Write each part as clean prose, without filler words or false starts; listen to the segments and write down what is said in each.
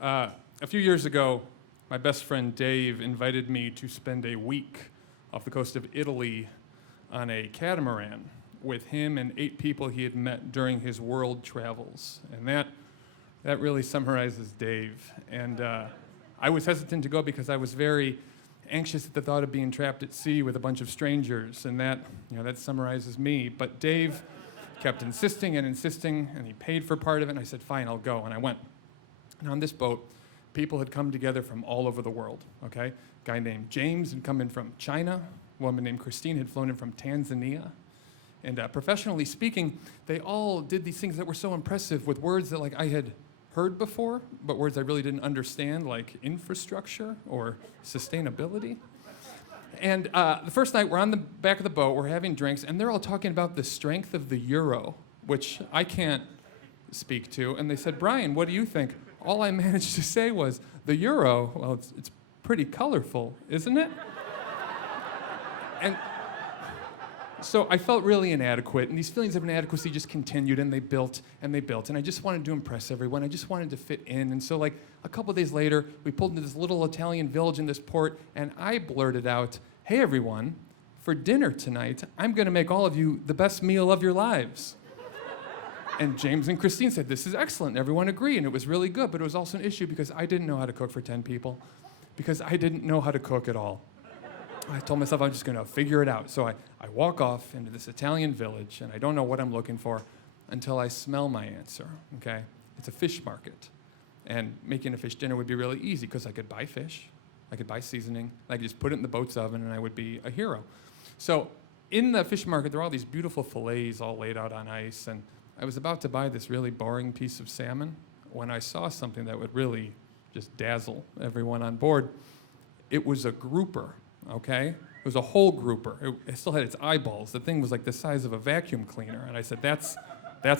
A few years ago, my best friend Dave invited me to spend a week off the coast of Italy on a catamaran with him and 8 people he had met during his world travels. And that really summarizes Dave. And I was hesitant to go because I was very anxious at the thought of being trapped at sea with a bunch of strangers, and that summarizes me. But Dave kept insisting, and he paid for part of it, and I said, fine, I'll go, and I went. And on this boat, people had come together from all over the world, okay? A guy named James had come in from China, a woman named Christine had flown in from Tanzania, and professionally speaking, they all did these things that were so impressive with words that I had heard before, but words I really didn't understand, like infrastructure or sustainability. And the first night, we're on the back of the boat, we're having drinks, and they're all talking about the strength of the euro, which I can't speak to. And they said, Bryan, what do you think? All I managed to say was, the euro, well, it's pretty colorful, isn't it? And so I felt really inadequate, and these feelings of inadequacy just continued, and they built, and I just wanted to impress everyone. I just wanted to fit in, and so a couple days later, we pulled into this little Italian village in this port, and I blurted out, hey everyone, for dinner tonight, I'm gonna make all of you the best meal of your lives. And James and Christine said, this is excellent, and everyone agreed, and it was really good, but it was also an issue because I didn't know how to cook for 10 people, because I didn't know how to cook at all. I told myself I'm just gonna figure it out. So I walk off into this Italian village, and I don't know what I'm looking for until I smell my answer, okay? It's a fish market. And making a fish dinner would be really easy because I could buy fish, I could buy seasoning, I could just put it in the boat's oven, and I would be a hero. So in the fish market, there are all these beautiful fillets all laid out on ice, and I was about to buy this really boring piece of salmon when I saw something that would really just dazzle everyone on board. It was a grouper. Okay? It was a whole grouper. It still had its eyeballs. The thing was like the size of a vacuum cleaner. And I said, that's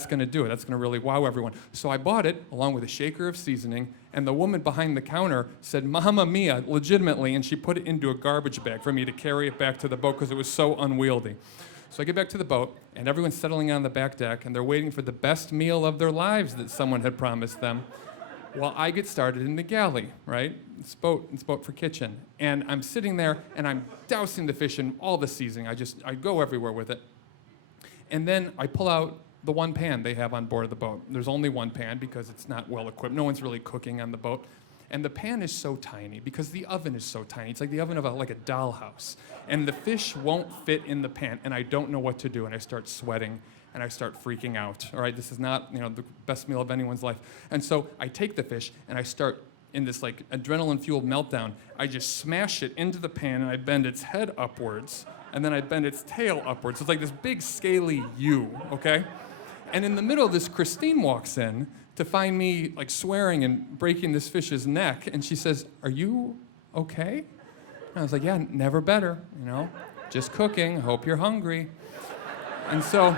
gonna do it. That's gonna really wow everyone. So I bought it along with a shaker of seasoning, and the woman behind the counter said, Mamma mia, legitimately, and she put it into a garbage bag for me to carry it back to the boat because it was so unwieldy. So I get back to the boat, and everyone's settling on the back deck, and they're waiting for the best meal of their lives that someone had promised them. Well, I get started in the galley, right? It's boat for kitchen. And I'm sitting there, and I'm dousing the fish in all the seasoning. I go everywhere with it. And then I pull out the one pan they have on board of the boat. There's only one pan because it's not well equipped. No one's really cooking on the boat. And the pan is so tiny because the oven is so tiny. It's like the oven of a dollhouse. And the fish won't fit in the pan, and I don't know what to do, and I start sweating. And I start freaking out. All right, this is not the best meal of anyone's life. And so I take the fish and I start in this adrenaline-fueled meltdown. I just smash it into the pan and I bend its head upwards, and then I bend its tail upwards. So it's like this big scaly U, okay? And in the middle of this, Christine walks in to find me swearing and breaking this fish's neck, and she says, "Are you okay?" And I was like, "Yeah, never better, just cooking. Hope you're hungry." And so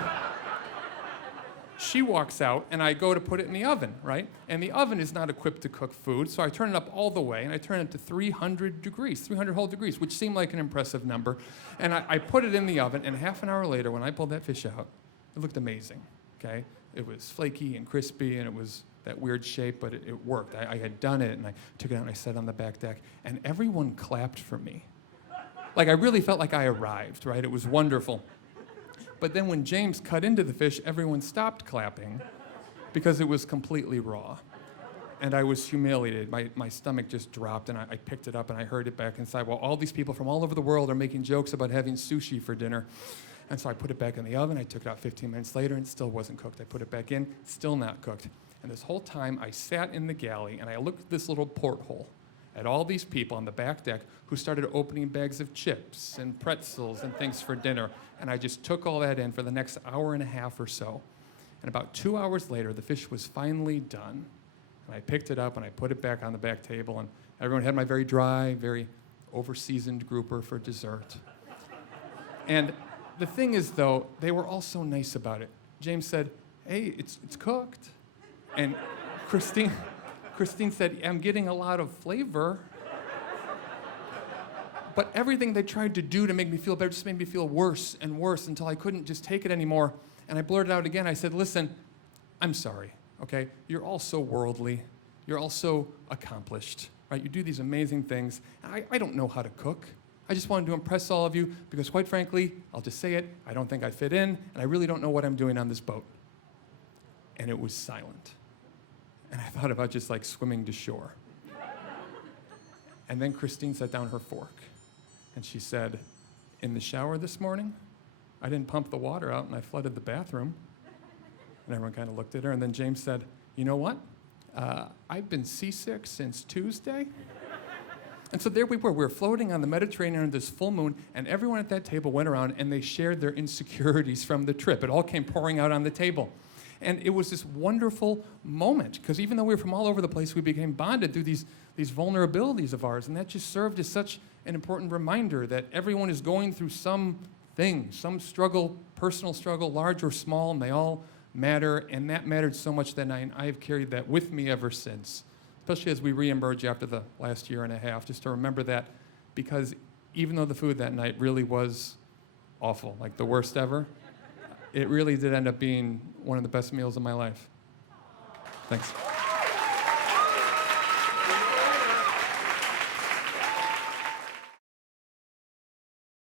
she walks out, and I go to put it in the oven, right? And the oven is not equipped to cook food, so I turn it up all the way, and I turn it to 300 degrees, 300 whole degrees, which seemed like an impressive number. And I put it in the oven, and half an hour later, when I pulled that fish out, it looked amazing, okay? It was flaky and crispy, and it was that weird shape, but it worked. I had done it, and I took it out, and I sat on the back deck, and everyone clapped for me. I really felt like I arrived, right? It was wonderful. But then when James cut into the fish, everyone stopped clapping because it was completely raw. And I was humiliated. My stomach just dropped, and I picked it up, and I heard it back inside. Well, all these people from all over the world are making jokes about having sushi for dinner. And so I put it back in the oven. I took it out 15 minutes later, and it still wasn't cooked. I put it back in, still not cooked. And this whole time, I sat in the galley, and I looked at this little porthole at all these people on the back deck who started opening bags of chips and pretzels and things for dinner. And I just took all that in for the next hour and a half or so. And about 2 hours later, the fish was finally done. And I picked it up and I put it back on the back table, and everyone had my very dry, very over-seasoned grouper for dessert. And the thing is, though, they were all so nice about it. James said, "Hey, it's cooked." And Christine said, "I'm getting a lot of flavor." But everything they tried to do to make me feel better just made me feel worse and worse until I couldn't just take it anymore. And I blurted out again. I said, "Listen, I'm sorry, okay? You're all so worldly. you're all so accomplished, right? You do these amazing things. I don't know how to cook. I just wanted to impress all of you because, quite frankly, I'll just say it, I don't think I fit in, and I really don't know what I'm doing on this boat. And it was silent. And I thought about just like swimming to shore. And then Christine set down her fork, and she said, in the shower this morning, I didn't pump the water out, and I flooded the bathroom. And everyone kind of looked at her, and then James said, you know what? I've been seasick since Tuesday. And so there we were floating on the Mediterranean under this full moon, and everyone at that table went around and they shared their insecurities from the trip. It all came pouring out on the table. And it was this wonderful moment, because even though we were from all over the place, we became bonded through these vulnerabilities of ours, and that just served as such an important reminder that everyone is going through some thing, some struggle, personal struggle, large or small, and they all matter, and that mattered so much that night, and I have carried that with me ever since. Especially as we re-emerge after the last year and a half, just to remember that, because even though the food that night really was awful, like the worst ever, it really did end up being one of the best meals of my life. Thanks.